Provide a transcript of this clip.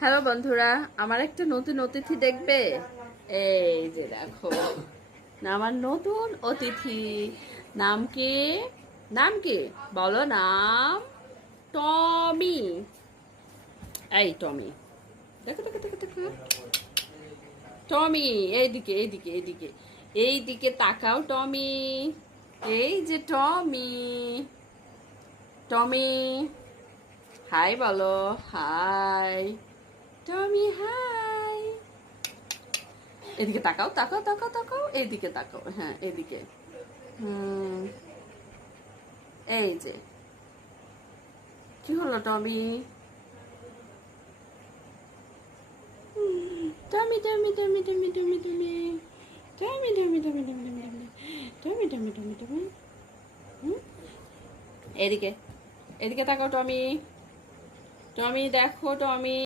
Hello বন্ধুরা, আমার একটা নতুন অতিথি দেখবে। এই যে দেখো, আমার নতুন অতিথি। নাম কি? নাম কি? বলো নাম। টমি। এই টমি, দেখো দেখো দেখো দেখো। টমি, এইদিকে এইদিকে এইদিকে এইদিকে তাকাও টমি। এই যে টমি। টমি, হাই বলো। হাই টমি, হাই। এদিকে তাকাও তাকাও তাকাও তাকাও, এইদিকে তাকাও, হ্যাঁ এদিকে। হুম, এই যে, কি হলো টমি? টমি টমি টমি টমি টমি টমি টমি টমি টমি টমি টমি টমি টমি টমি। এদিকে এদিকে তাকাও টমি। টমি দেখো টমি।